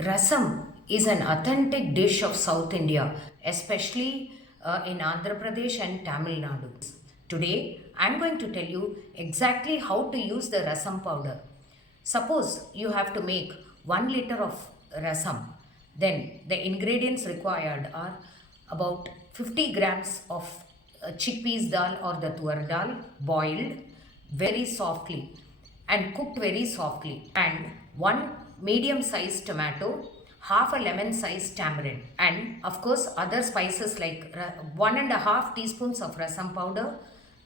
Rasam is an authentic dish of South India, especially in Andhra Pradesh and Tamil Nadu. Today, I'm going to tell you exactly how to use the rasam powder. Suppose you have to make 1 liter of rasam, then the ingredients required are about 50 grams of chickpeas dal or the tuar dal boiled very softly and cooked very softly, and one medium sized tomato, half a lemon sized tamarind, and of course other spices like 1.5 teaspoons of rasam powder,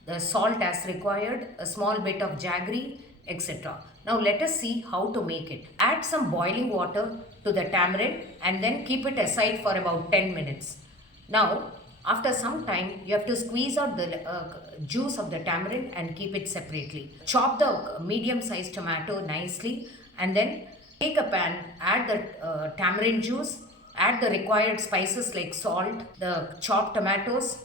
the salt as required, a small bit of jaggery, etc. Now let us see how to make it. Add some boiling water to the tamarind and then keep it aside for about 10 minutes. Now, after some time, you have to squeeze out the juice of the tamarind and keep it separately. Chop the medium sized tomato nicely and then take a pan, add the tamarind juice, add the required spices like salt, the chopped tomatoes,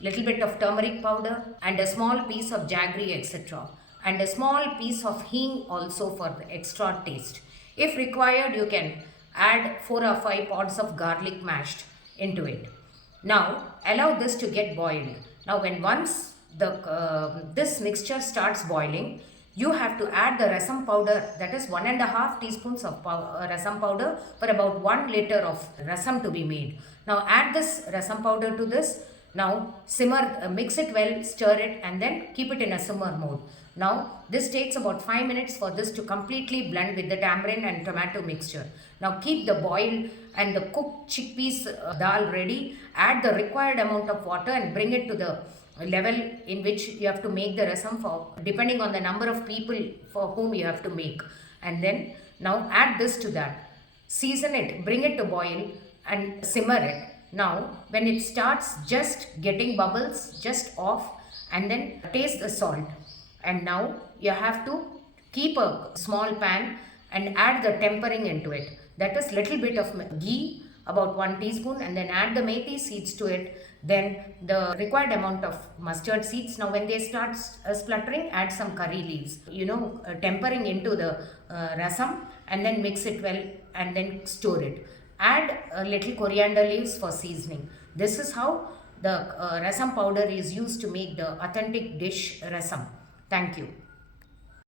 little bit of turmeric powder, and a small piece of jaggery, etc. And a small piece of hing also for the extra taste. If required, you can add 4 or 5 pods of garlic mashed into it. Now allow this to get boiled. Now when once this mixture starts boiling, you have to add the rasam powder, that is 1.5 teaspoons of rasam powder for about 1 liter of rasam to be made. Now add this rasam powder to this. Now simmer, mix it well, stir it and then keep it in a simmer mode. Now this takes about 5 minutes for this to completely blend with the tamarind and tomato mixture. Now keep the boiled and the cooked chickpeas dal ready. Add the required amount of water and bring it to the level in which you have to make the rasam for, depending on the number of people for whom you have to make. And then now add this to that. Season it, bring it to boil and simmer it. Now when it starts just getting bubbles, just off, and then taste the salt. And now you have to keep a small pan and add the tempering into it. That is little bit of ghee, about 1 teaspoon, and then add the methi seeds to it. Then the required amount of mustard seeds. Now when they start spluttering, add some curry leaves. Tempering into the rasam and then mix it well and then store it. Add a little coriander leaves for seasoning. This is how the rasam powder is used to make the authentic dish rasam. Thank you.